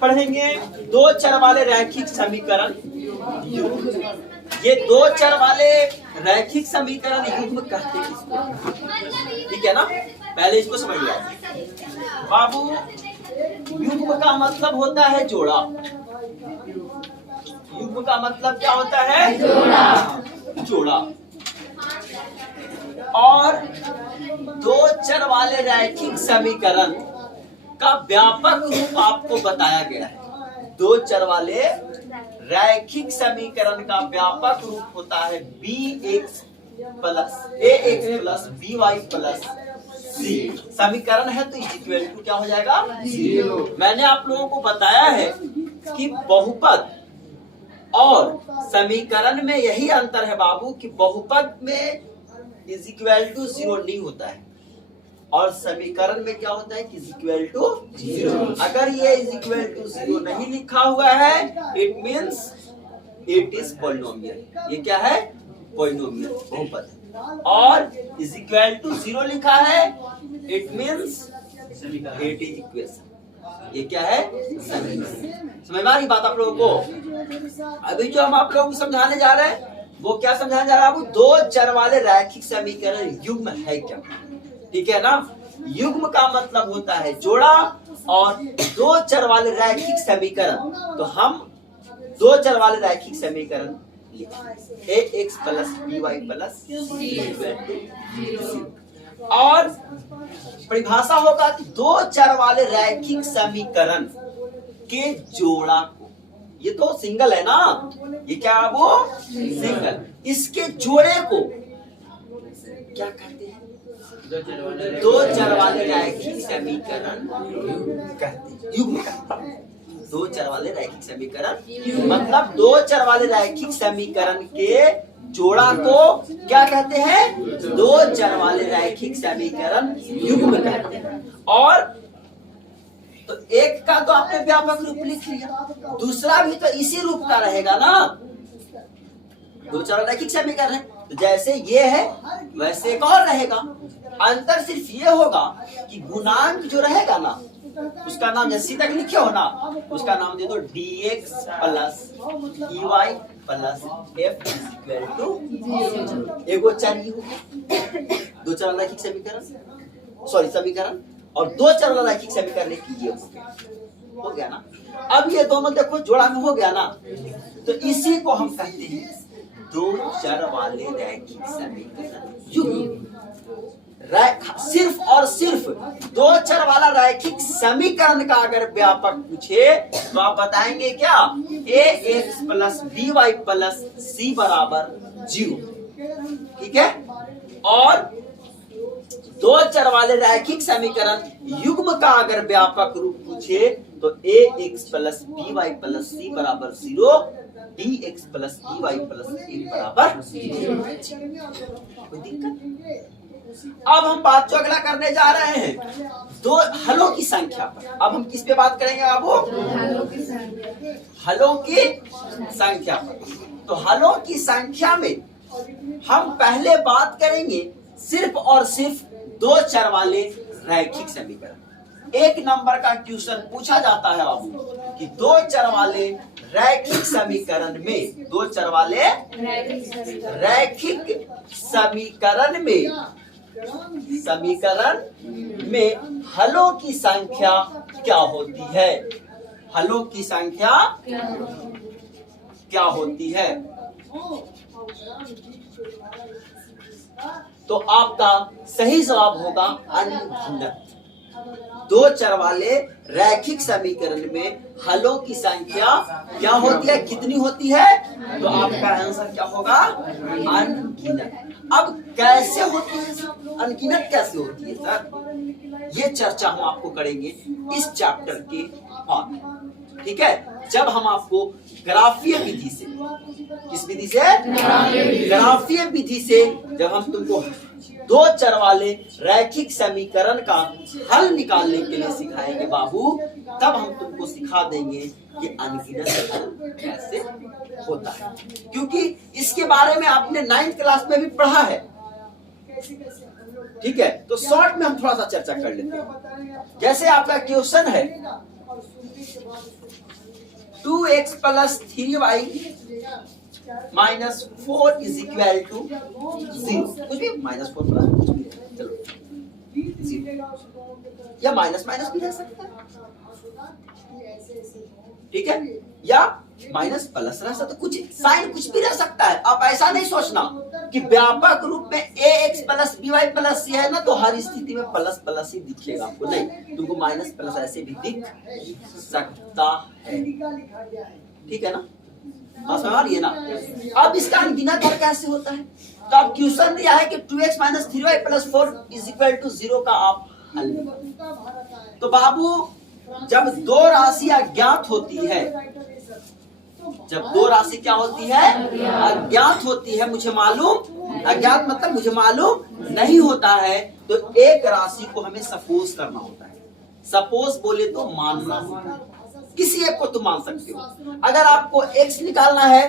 पढ़ेंगे दो चर वाले रैखिक समीकरण युग्म। ये दो चर वाले रैखिक समीकरण युग्म कहते हैं इसको, ठीक है ना। पहले इसको समझ लो बाबू। युग्म का मतलब होता है जोड़ा। युग्म का मतलब क्या होता है? जोड़ा। और दो चर वाले रैखिक समीकरण का व्यापक रूप आपको बताया गया है। दो चर वाले रैखिक समीकरण का व्यापक रूप होता है bx plus ax plus by plus c। समीकरण है तो इक्वल टू क्या हो जाएगा? 0। मैंने आप लोगों को बताया है कि बहुपद और समीकरण में यही अंतर है बाबू कि बहुपद में इज इक्वल टू 0 नहीं होता है और समीकरण में क्या होता है कि इज इक्वल टू 0। अगर ये इज इक्वल टू 0 नहीं लिखा हुआ है it means it is polynomial. ये क्या है? पॉलिनोमियल, बहुपद। और इज इक्वल टू 0 लिखा है it means it is equation. ये क्या है? समीकरण। समझ में आ रही बात आप लोगों को? अभी जो हम आप लोगों को समझाने जा रहे हैं वो क्या समझाने जा रहा है? दो चर वाले रैखिक समीकरण युग्म है क्या, ठीक है ना। युग्म का मतलब होता है जोड़ा और दो चर वाले रैखिक समीकरण। तो हम दो चर वाले रैखिक समीकरण ax plus by plus c। और परिभाषा होगा कि दो चर वाले रैखिक समीकरण के जोड़ा को, ये तो सिंगल है ना, ये क्या है वो? सिंगल। इसके जोड़े को क्या कहते हैं? दो चर वाले रैखिक समीकरण कहते हैं, युग्म कहते हैं। दो चर वाले रैखिक समीकरण मतलब दो चर वाले रैखिक समीकरण के जोड़ा को क्या कहते हैं? दो चर वाले रैखिक समीकरण युग्म कहते हैं। और तो एक का तो आपने व्यापक रूप लिख लिया, दूसरा भी तो इसी रूप का रहेगा ना। दो चर रैखिक समीकरण है तो जैसे ये है वैसे एक और रहेगा। अंतर सिर्फ ये होगा कि गुणांक जो रहेगा ना उसका नाम जैसे तक लिखे हो ना उसका नाम दे दो dx plus ey plus f equal to 0। एगो चर ही होगा दो चर रैखिक समीकरण, समीकरण और दो चर रैखिक समीकरण की ये हो गया ना। अब ये दोनों देखो जोड़ा में हो गया ना, तो इसी को हम कहते हैं दो चर वाले रैखिक समीकरण युग्म। सिर्फ और सिर्फ दो चर वाला रैखिक समीकरण का अगर व्यापक पूछे तो आप बताएंगे क्या? ax plus by plus c बराबर 0, ठीक है। और दो चर वाले रैखिक समीकरण युग्म का अगर व्यापक रूप पूछे तो ax plus by plus c बराबर 0, dx plus by plus c बराबर 0। कोई दिक्कत? अब हम बात जो अगला करने जा रहे हैं दो हलों की संख्या पर। अब हम किस पे बात करेंगे बाबू? हलों की संख्या पर। तो हलों की संख्या में हम पहले बात करेंगे सिर्फ और सिर्फ दो चर वाले रैखिक समीकरण। एक नंबर का क्वेश्चन पूछा जाता है बाबू कि दो चर वाले रैखिक समीकरण में, दो चर वाले रैखिक समीकरण में हलों की संख्या क्या होती है? हलों की संख्या क्या होती है? तो आपका सही जवाब होगा अनगिनत। दो चर वाले रैखिक समीकरण में हलों की संख्या क्या होती है? कितनी होती है? तो आपका आंसर क्या होगा? अनगिनत। अब कैसे होती है? अनगिनत कैसे होती है सर? ये चर्चा हम आपको करेंगे इस चैप्टर के बाद, ठीक है। जब हम आपको ग्राफीय विधि से, किस विधि से? ग्राफीय विधि से जब हम तुमको दो चर वाले रैखिक समीकरण का हल निकालने के लिए सिखाएंगे बाबू, तब हम तुमको सिखा देंगे कि अनगिनत हल कैसे होता है, क्योंकि इसके बारे में आपने 9th क्लास में भी पढ़ा है, ठीक है। तो शॉर्ट में हम थोड़ा सा चर्चा कर लेते हैं। जैसे आपका क्वेश्चन है 2x plus 3y minus 4 is equal to 0। कुछ भी -4 प्लस कुछ भी, चलो 0 या माइनस माइनस भी रह सकता है, ठीक है, या माइनस प्लस रह सकता है, कुछ साइन कुछ भी रह सकता है। आप ऐसा नहीं सोचना कि व्यापक रूप में ax plus by plus c है ना तो हर स्थिति में प्लस प्लस ही दिखेगा आपको, नहीं, तुमको माइनस प्लस ऐसे भी दिख सकता है, ठीक है ना, समझ आ रही है ना। अब इसका अनगिनत और कैसे होता है, तो अब क्वेश्चन दिया है कि 2x minus 3y plus 4 is equal to 0 का आप हल। तो बाबू जब दो राशियां ज्ञात होती है, जब दो राशि क्या होती है, अज्ञात होती है, मुझे मालूम, अज्ञात मतलब मुझे मालूम नहीं होता है, तो एक राशि को हमें सपोज करना होता है। सपोज बोले तो मानना होता है, किसी एक को तुम मान सकते हो। अगर आपको x निकालना है,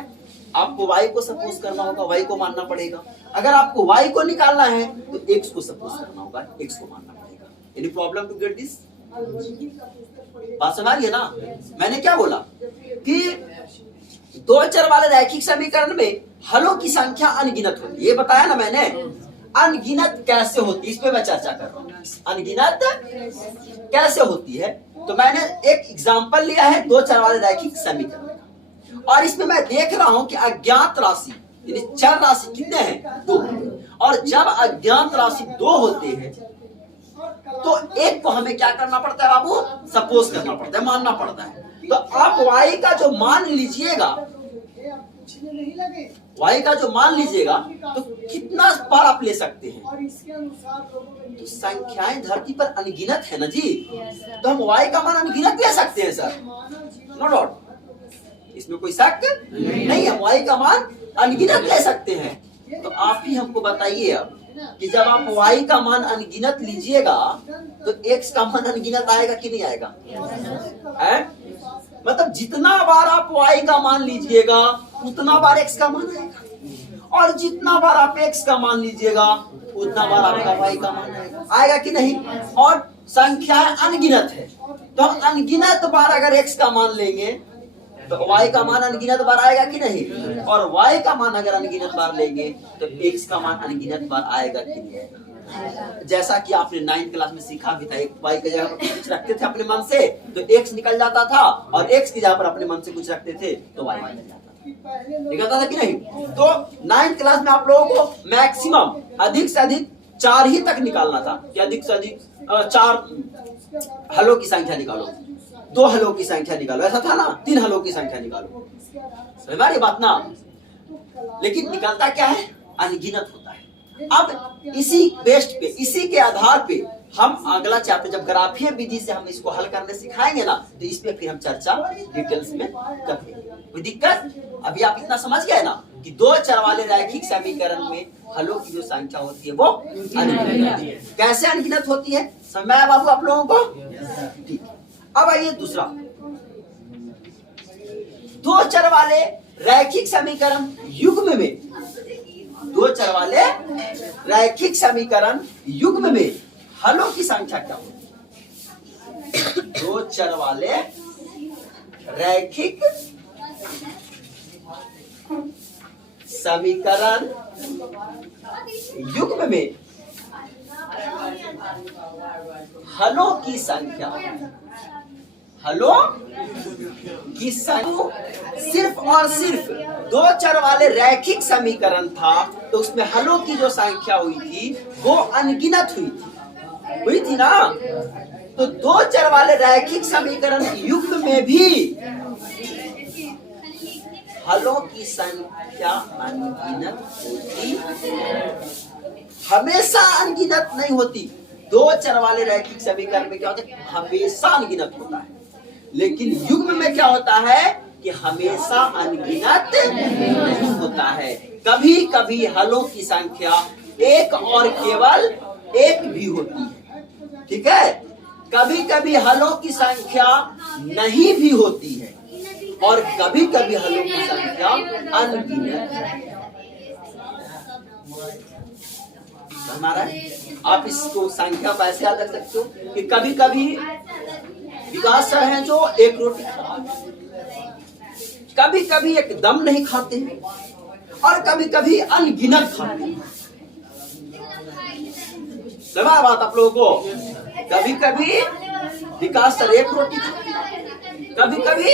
आपको y को सपोज करना होगा, y को मानना पड़ेगा। अगर आपको y को निकालना है तो x को सपोज करना होगा, x को मानना पड़ेगा। Any problem to get this? बात समझ रही है ना। मैंने क्या बोला कि दो चर वाले रैखिक समीकरण में हलों की संख्या अनगिनत होती है, ये बताया ना मैंने। अनगिनत कैसे होती है इस पे मैं चर्चा कर रहा हूँ, अनगिनत कैसे होती है। तो मैंने एक एग्जांपल लिया है दो चर वाले रैखिक समीकरण का, और इसमें मैं देख रहा हूं कि अज्ञात राशि यानी चर राशि कितने हैं, 2, और जब अज्ञात राशि 2 होते हैं तो एक को हमें क्या करना पड़ता है बाबू, सपोज करना पड़ता है, मानना पड़ता है। तो आप y का जो मान लीजिएगा, y का जो मान लीजिएगा तो कितना बार आप ले सकते हैं, तो संख्याएं धरती पर अनगिनत है ना जी, तो हम y का मान अनगिनत ले सकते हैं सर, नो डाउट, इसमें कोई शक नहीं है, y का मान अनगिनत ले सकते हैं। तो आप ही हमको बताइए अब कि जब आप y का मान अनगिनत लीजिएगा तो x का मान अनगिनत आएगा कि नहीं आएगा, है? मतलब जितना बार आप y का मान लीजिएगा उतना बार x का मान आएगा, और जितना बार आप x का मान लीजिएगा उतना बार आपका y का मान आएगा, आएगा कि नहीं। और संख्याएं अनगिनत है, तो हम अनगिनत बार अगर x का मान लेंगे तो y का मान अनगिनत बार आएगा कि नहीं, और y का मान अगर अनगिनत बार लेंगे तो x का मान अनगिनत बार आएगा कि नहीं। जैसा कि आपने 9th क्लास में सीखा भी था, एक y की जगह पर कुछ रखते थे अपने मन से तो x निकल जाता था, और x की जगह पर अपने मन से कुछ रखते थे तो y निकलता था कि नहीं। तो 9th क्लास में आप लोगों को मैक्सिमम अधिक से अधिक 4 ही तक निकालना था, कि अधिक से अधिक 4 हलों की संख्या निकालो, 2 हलों की संख्या निकालो, ऐसा था ना, 3 हलों की संख्या निकालो, हमारी बात ना। लेकिन निकलता क्या है, अनगिनत होता है। अब इसी बेस्ट पे, इसी के आधार पे हम अगला चैप्टर जब ग्राफीय विधि से हम इसको हल करने सिखाएंगे ना, तो इस पे फिर हम चर्चा डिटेल्स में करेंगे। कोई दिक्कत? अभी आप इतना समझ गए ना कि दो चर वाले रैखिक समीकरण में हलों की जो संख्या होती है वो अनगिनत होती है। कैसे अनगिनत होती है समझ आया बाबू आप लोगों को? ठीक। अब आइए दूसरा, दो चर वाले रैखिक समीकरण युग्म में, दो चर वाले रैखिक समीकरण युग्म में हलों की संख्या क्या होती है? दो चर वाले रैखिक समीकरण युग्म में हलों की संख्या, हलों की संख्या सिर्फ और सिर्फ दो चर वाले रैखिक समीकरण था, तो उसमें हलों की जो संख्या हुई थी वो अनगिनत हुई थी ना। तो दो चर वाले रैखिक समीकरण युग्म में भी हलों की संख्या अनगिनत होती, हमेशा अनगिनत नहीं होती। दो चर वाले रैखिक समीकरण में क्या होता है, हमेशा अनगिनत होता है, लेकिन युग्म में क्या होता है कि हमेशा अनगिनत नहीं होता है। कभी कभी हलों की संख्या एक और केवल एक भी होती है, ठीक है। कभी कभी हलों की संख्या नहीं भी होती है, और कभी कभी हलों की संख्या अनगिनत है। हमारा आप इसको संख्या को ऐसे याद रख सकते हो कि कभी कभी विकास सर हैं जो एक रोटी कभी कभी एकदम नहीं खाते हैं और कभी कभी अनगिनत खाते हैं। लगा बात आप लोगों को? कभी कभी विकास सर एक रोटी खाते हैं, कभी कभी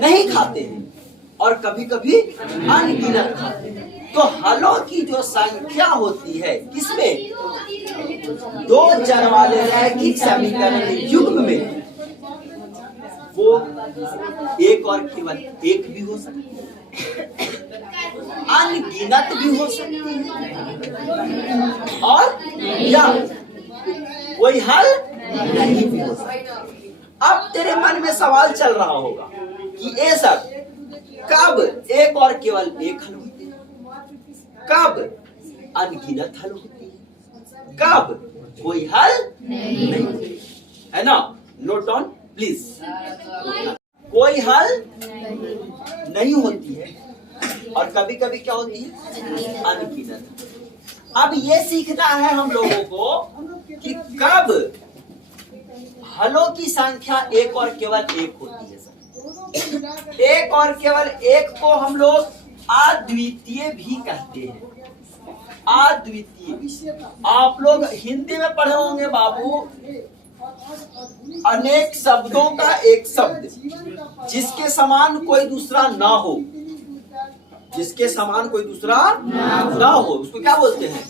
नहीं खाते हैं और कभी कभी अनगिनत खाते हैं। तो हलों की जो संख्या होती है किसमें? दो चर वाले रैखिक समीकरण युग्म में वो एक और केवल एक भी हो सकती है, अनगिनत भी हो सकती है और या कोई हल नहीं भी हो सकता। अब तेरे मन में सवाल चल रहा होगा कि ए सर कब एक और केवल एक हल होती है, कब अनगिनत हल होती है, कब कोई हल नहीं, है ना? Note on please. कोई हल नहीं होती है और कभी कभी क्या होती है? अनगिनत। अब ये सीखना है हम लोगों को कि कब हलों की संख्या एक और केवल एक होती है। एक और केवल एक को हम लोग अद्वितीय भी कहते हैं। अद्वितीय आप लोग हिंदी में पढ़े होंगे बाबू, अनेक शब्दों का एक शब्द जिसके समान कोई दूसरा ना हो, जिसके समान कोई दूसरा ना हो उसको क्या बोलते हैं?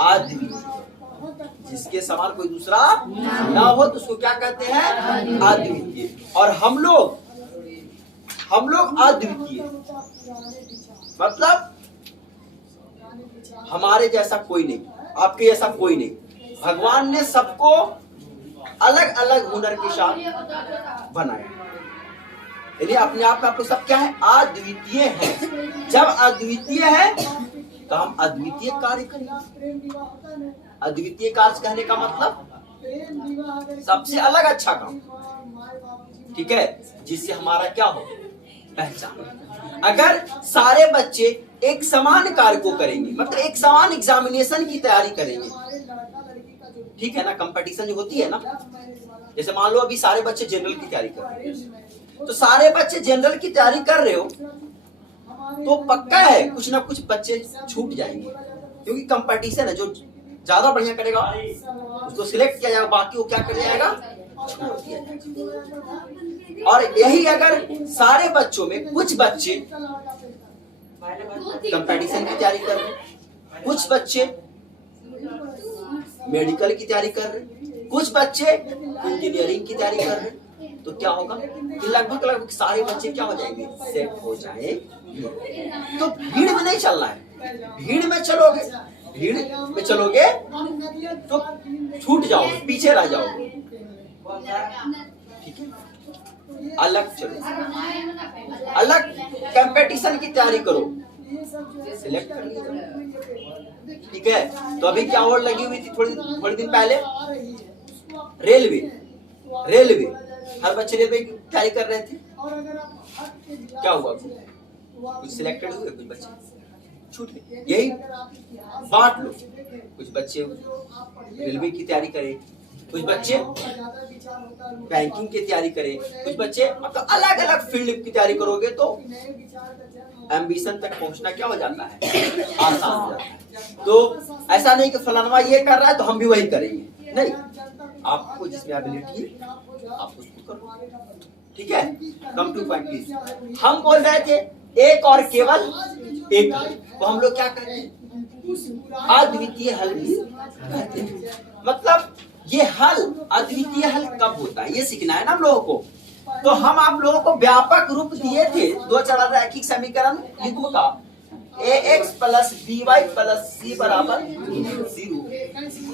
अद्वितीय। जिसके समान कोई दूसरा ना हो तो उसको क्या कहते हैं? अद्वितीय। और हम लोग अद्वितीय मतलब हमारे जैसा कोई नहीं, आपके जैसा कोई नहीं। भगवान ने सबको अलग अलग हुनर के साथ बनाया, यानी अपने आप में आप लोग सब क्या है? अद्वितीय है। जब अद्वितीय है तो हम अद्वितीय कार्य करेंगे। अद्वितीय कार्य कहने का मतलब सबसे अलग अच्छा काम, ठीक है, जिससे हमारा क्या हो? पहचान। अगर सारे बच्चे एक समान कार्य को करेंगे, मतलब एक समान एग्जामिनेशन की तैयारी करेंगे, ठीक है ना? कंपटीशन जो होती है ना, जैसे मान लो अभी सारे बच्चे जनरल की तैयारी कर रहे हैं, तो सारे बच्चे जनरल की तैयारी कर रहे हो तो पक्का है कुछ ना कुछ बच्चे छूट जाएंगे, क्योंकि कंपटीशन है। जो ज्यादा बढ़िया करेगा उसको सिलेक्ट किया जाएगा, बाकी वो क्या कर जाएगा? छोड़ दिया जाएगा। और यही अगर सारे बच्चों में कुछ बच्चे कंपटीशन की तैयारी कर रहे हैं, कुछ बच्चे मेडिकल की तैयारी कर रहे हैं, कुछ बच्चे इंजीनियरिंग की तैयारी कर रहे हैं, तो क्या होगा कि लगभग सारे बच्चे क्या हो जाएंगे? सेट हो जाएंगे। तो भीड़ में नहीं चलना है। भीड़ में चलोगे तो छूट जाओगे, पीछे रह जाओगे, ठीक है? अलग चलो, अलग कंपटीशन की तैयारी करो, सिलेक्ट कर लिया, ठीक है? तो अभी क्या होड़ लगी हुई थी थोड़ी दिन पहले? रेलवे हर बच्चे रेलवे की तैयारी कर रहे थे। क्या हुआ? कुछ सिलेक्टेड हुए, कुछ बच्चे छूट गए। यही बांट लो, कुछ बच्चे रेलवे की तैयारी करें, कुछ बच्चे बैंकिंग की तैयारी करें, कुछ बच्चे मतलब अलग अलग फील्ड की तैयारी करोगे तो एम्बिशन तक पहुंचना क्या हो जाता है? आसान हो जाता है। तो ऐसा नहीं कि फलाना ये कर रहा है तो हम भी वही करेंगे, नहीं। आपको जिसमें एबिलिटी है आप उसको करो, ठीक है? Come two point please. हम बोल रहे थे एक और केवल एक, तो हम लोग क्या कहते हैं? अद्वितीय हल भी कहते हैं। मतलब ये हल, अद्वितीय हल कब होता है ये सीखना है ना हम लोगों को। तो हम आप लोगों को व्यापक रूप दिए थे दो चर रैखिक समीकरण युग्म का, ax plus by plus c बराबर 0,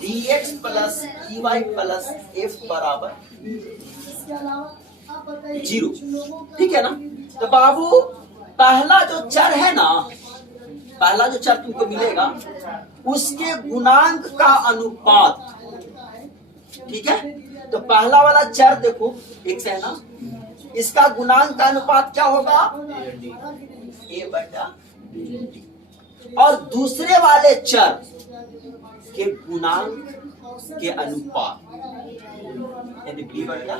dx plus dy plus f बराबर 0, ठीक है ना? तो बाबू पहला जो चर है ना, पहला जो चर तुमको मिलेगा उसके गुणांक का अनुपात, ठीक है? तो पहला वाला चर देखो x है ना, इसका गुणांक का अनुपात क्या होगा? a बटा d। और दूसरे वाले चर के गुणांक के अनुपात यानी b बटा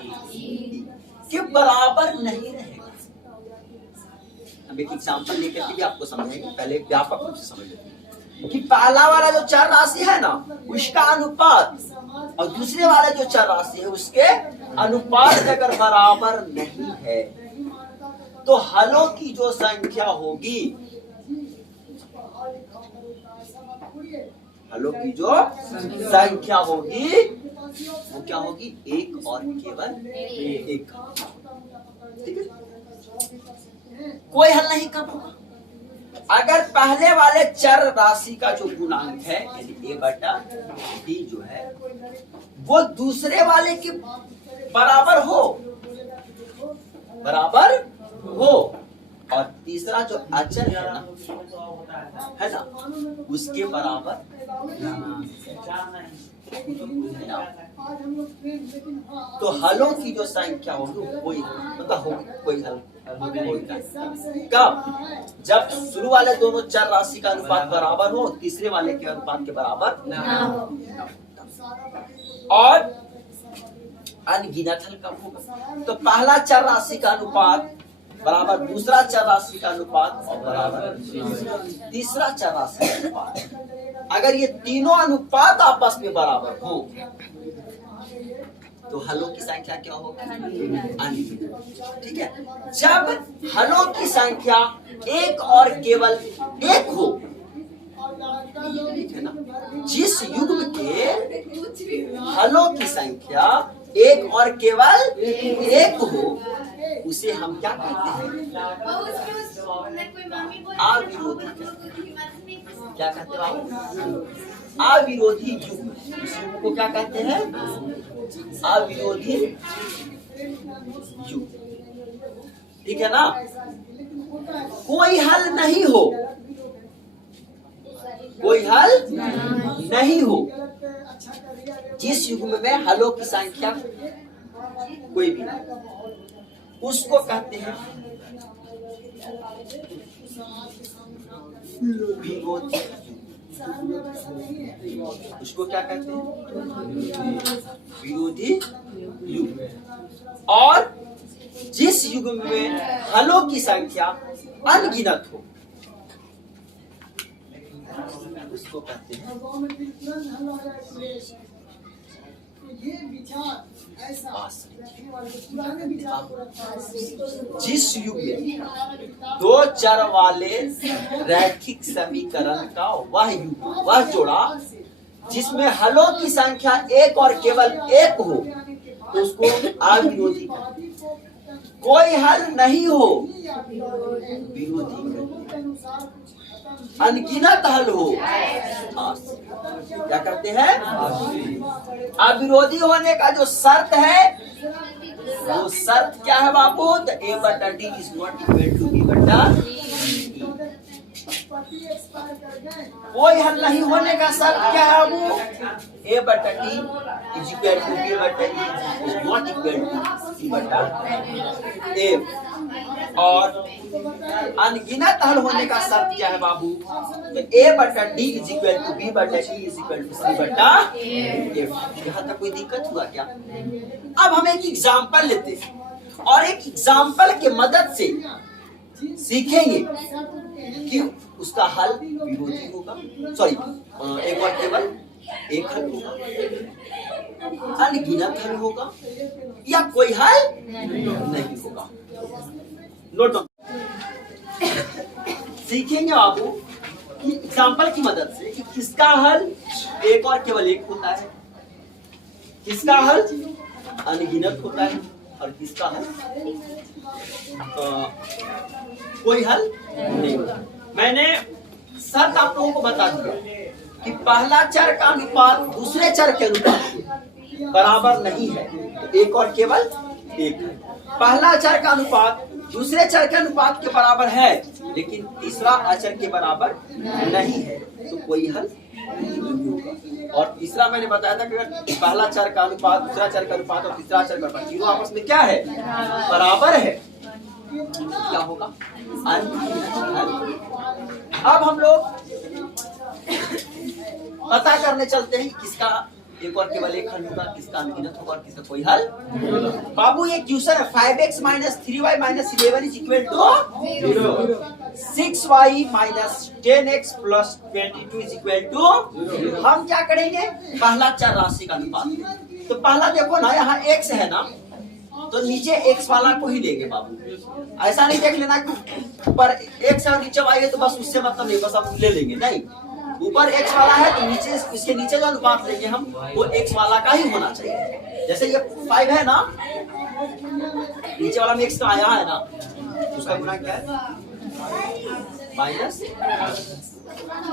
के बराबर नहीं रहेगा। अब एक एग्जांपल लेकर के भी आपको समझाएंगे, पहले व्यापक रूप से समझ लेते हैं कि पहला वाला जो चर राशि है ना उसका अनुपात और दूसरे वाला जो चर राशि है उसके अनुपात अगर बराबर नहीं है तो हलों की जो संख्या होगी, हलों की जो संख्या होगी वो क्या होगी, एक और केवल एक। ठीक है, कोई हल नहीं कब होगा अगर पहले वाले चर राशि का जो गुणांक है यानी a बटा d जो है वो दूसरे वाले के बराबर हो, बराबर हो, और तीसरा जो अचर है ना उसके बराबर तो हलों की जो संख्या होगी कोई मतलब होगी, कोई हल कब, जब शुरू वाले दोनों चर राशि का अनुपात बराबर हो, तीसरे वाले के अनुपात के बराबर ना हो। और अनगिनत हल कब होगा, तो पहला चर राशि का अनुपात बराबर दूसरा चर राशि का अनुपात और बराबर तीसरा चर राशि का अनुपात। अगर ये तीनों अनुपात आपस में बराबर हो तो हलों की संख्या क्या होगी, अनगिनत। ठीक है, जब हलों की संख्या एक और केवल एक हो, ठीक है ना, जिस युग्म के हलों की संख्या एक और केवल एक हो उसे हम क्या कहते हैं, अविरोधी। क्या कहते हैं, अविरोधी युग्म। इस युग्म को क्या कहते हैं, अविरोधी युग्म। ठीक है ना, कोई हल नहीं हो, कोई हल नहीं हो जिस युग्म में हलों की संख्या कोई भी नहीं, उसको कहते हैं विरोधी। उसको क्या कहते हैं, विरोधी युग्म। और जिस युग्म में हलों की संख्या अनगिनत हो उसको कहते हैं जिस युग में दो चर वाले रैखिक समीकरण का वह युग, वह जोड़ा जिसमें हलों की संख्या एक और केवल एक हो तो उसको अविरोधी। कोई हल नहीं हो, विरोधी। अनगिनत हल हो, क्या कहते हैं, अविरोधी होने का जो शर्त है वो शर्त क्या है बाबू, तो a बटा d is not equal to b बटा e। कोई हल नहीं होने का शर्त क्या है बाबू, a बटा d is equal to b बटा e is not equal to c बटा a। और अनगिनत हल होने का शर्त क्या है बाबू, तो a बटा d is equal to b बटा e is equal to c बटा f। यहाँ तक कोई दिक्कत हुआ क्या? अब हम एक एग्जाम्पल लेते हैं और एक एग्जाम्पल के मदद से सीखेंगे कि उसका हल विरोधी होगा, सॉरी एक और केवल एक हल होगा, अनगिनत हल होगा या कोई हल नहीं होगा। नोट डाउन सीखेंगे बाबू कि एग्जाम्पल की मदद से कि किसका हल एक और केवल एक होता है, किसका हल अनगिनत होता है और किसका हल कोई हल नहीं होता। मैंने शर्त आप लोगों को बता दिया कि पहला चर का अनुपात दूसरे चर के अनुपात के बराबर नहीं है तो एक और केवल एक है। पहला चर का अनुपात दूसरे चर के अनुपात के बराबर है लेकिन तीसरा अचर के बराबर नहीं है तो कोई हल नहीं होगा। और तीसरा मैंने बताया था कि पहला चर का अनुपात दूसरा चर का अनुपात और तीसरा चर का अनुपात तीनों आपस में क्या है, बराबर है, क्या होगा, अब हम लोग पता करने चलते हैं किसका एक और केवल एक हल होगा, किसका अनगिनत होगा और किसका कोई हल। बाबू ये क्वेश्चन है 5x minus 3y minus 11 is equal to 6y minus 10x plus 22 is equal to. हम क्या करेंगे, पहला चर राशि का अनुपात। तो पहला देखो ना, यहाँ x है ना, तो नीचे x वाला को ही लेंगे बाबू। ऐसा नहीं देख लेना कि ऊपर x और नीचे y है तो बस उससे मतलब नहीं, बस हम ले लेंगे नहीं। ऊपर x वाला है तो नीचे इसके नीचे जो अनुपात लेंगे हम वो x वाला का ही होना चाहिए। जैसे ये 5 है ना, नीचे वाला में x का आया है ना, उसका गुना क्या है माइनस,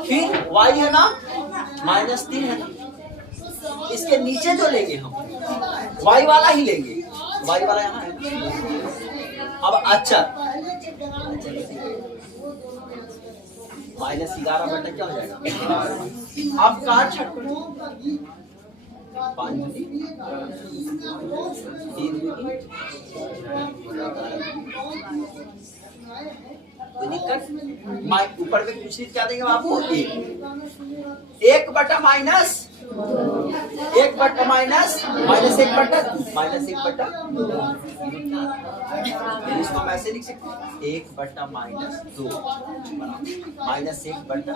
फिर y है ना -3 है ना, इसके नीचे जो लेंगे हम y वाला ही लेंगे, y वाला यहाँ है ना। अब अच्छा -11 बटा क्या हो जाएगा, अब काट छट 5 दिक्कत। ऊपर में कुछ क्या देंगे बाबू, 1 बटा माइनस 1 बटा माइनस -1 बटा इसको हम ऐसे लिख सकते हैं 1 बटा -2 -1 बटा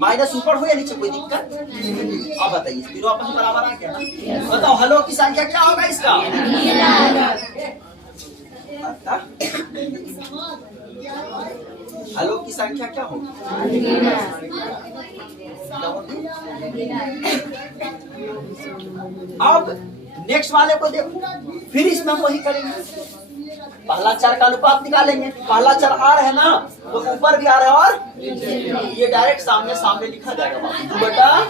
माइनस ऊपर हो या नीचे कोई दिक्कत। अब बताइए तीनों आपस में बराबर आ गया ना। बताओ हलो की संख्या क्या होगा इसका, हलो की संख्या क्या होगी, अब नेक्स्ट वाले को देखो, फिर इसमें वही करेंगे, पहला चर का अनुपात निकालेंगे। पहला चर r है ना, तो ऊपर भी r है और ये डायरेक्ट सामने सामने लिखा जाएगा बाबू 2 बटा,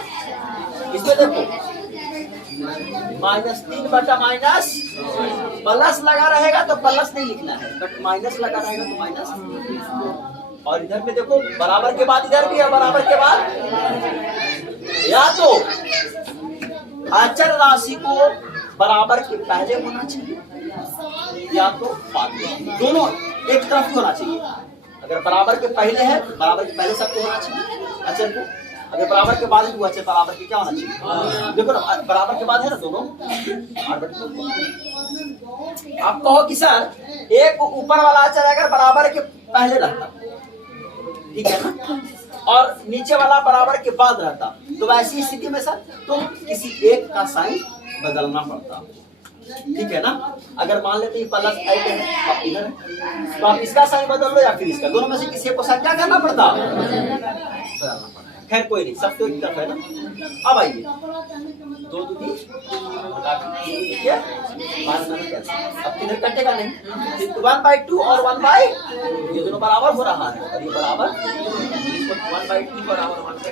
इसमें देखो -3 बटा माइनस, प्लस लगा रहेगा तो प्लस नहीं लिखना है, बट माइनस लगा रहेगा तो माइनस। और इधर में देखो बराबर के बाद इधर भी है, बराबर के बाद या तो अचर राशि को बराबर के पहले होना चाहिए या तो बाद में, दोनों एक तरफ ही होना चाहिए। अगर बराबर के पहले है तो बराबर के पहले सबको होना चाहिए अचर को, अगर बराबर के बाद है तो अचर बराबर के क्या होना चाहिए, देखो ना बराबर के बाद है ना दोनों। आप कहो कि सर एक ऊपर वाला अचर अगर बराबर के पहले रहता, ठीक है ना, और नीचे वाला बराबर के बाद रहता, तो वैसी स्थिति में सर तो किसी एक का साइन बदलना पड़ता, ठीक है ना। अगर मान लेते हैं प्लस इधर तो आप इसका साइन बदल लो या फिर इसका, दोनों में से किसी को साइन क्या करना पड़ता, बदलना पड़ता। खैर कोई नहीं, सब तो एक तरफ है ना। अब आइए 2 दूनी अब किधर कटेगा नहीं, 1/2 और 1/, ये दोनों बराबर हो रहा है और ये बराबर 1/2 बराबर 1/2।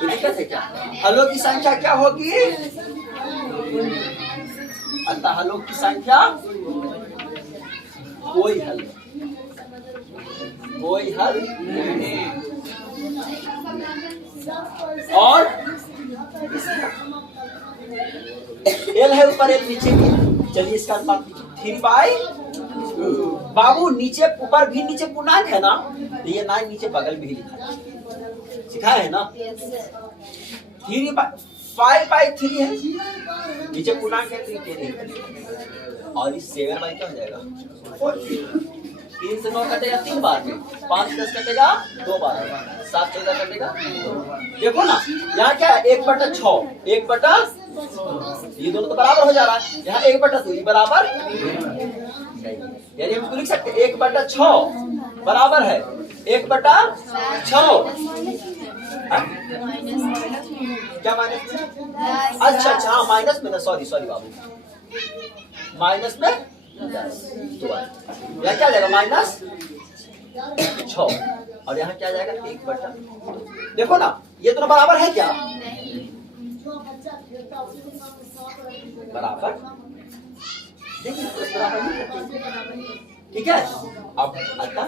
तो दिक्कत है क्या, हलों की संख्या क्या होगी, अतः हलों की संख्या कोई हल और एल है ऊपर एक नीचे की, चलिए इसका अनुपात 3/, बाबू नीचे ऊपर भी नीचे पूर्णांक है ना, तो ये 9 नीचे बगल में ही लिखा सिखाया है ना, 5/3 है, नीचे पूर्णांक है तो ये 10 है, और इस 7 क्या हो जाएगा, 3 से 9 कटेगा 3 बार में, 5 से 10 कटेगा 2 बार में, 7 से 14 कटेगा। देखो ना यहाँ क्या है 1/6, 1/, ये दोनों तो बराबर हो जा रहा है, यहाँ 1/2 ये बराबर, यानी हम इसको लिख सकते हैं 1/6 बराबर है 1/6। क्या माइनस, अच्छा हाँ माइनस में ना, सॉरी बाबू, माइनस में 10, तो यहाँ क्या जाएगा -6 और यहाँ क्या जाएगा 1/, देखो ना ये दोनों बराबर है क्या, बराबर, देखिए ठीक है। अब अतः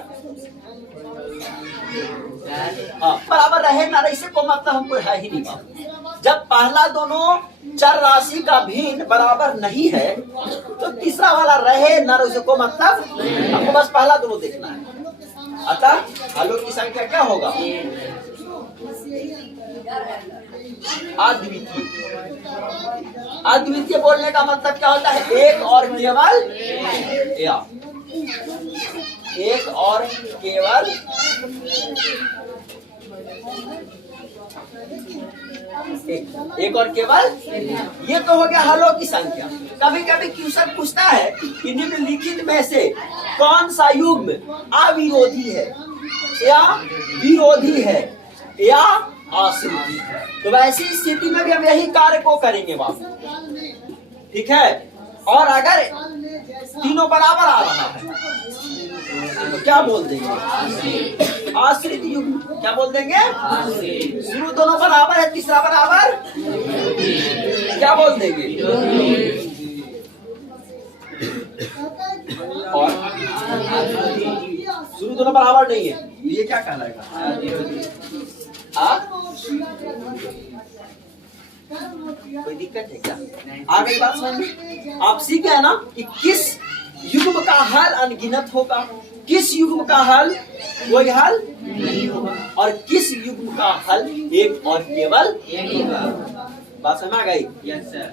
बराबर रहे ना रहे इससे कोई मतलब हमको है ही नहीं। जब पहला दोनों चर राशि का भिन्न बराबर नहीं है तो तीसरा वाला रहे ना रहे, को मतलब हमको बस पहला दोनों देखना है। अतः हलों की संख्या क्या होगा? अद्वितीय। अद्वितीय बोलने का मतलब क्या होता है? एक और केवल एक और केवल एक और केवल। ये तो हो गया हलों की संख्या। कभी कभी क्वेश्चन पूछता है कि निम्नलिखित में से कौन सा युग्म अविरोधी है या विरोधी है या आश्रित है। तो वैसी स्थिति में भी हम यही कार्य को करेंगे बाबू, ठीक है। और अगर तीनों बराबर आ रहा है तो क्या बोल देंगे? आश्रित युग्म। क्या बोल देंगे? शुरू दोनों बराबर है, तीसरा बराबर, क्या बोल देंगे? और शुरू दोनों बराबर नहीं है, ये क्या कहलाएगा? कोई दिक्कत है क्या? आ गई बात समझ में? आप सीख गए ना कि किस युग्म का हल अनगिनत होगा, किस युग्म का हल कोई हल नहीं होगा, और किस युग्म का हल एक और केवल एक होगा। बात समझ आ गई? Yes sir.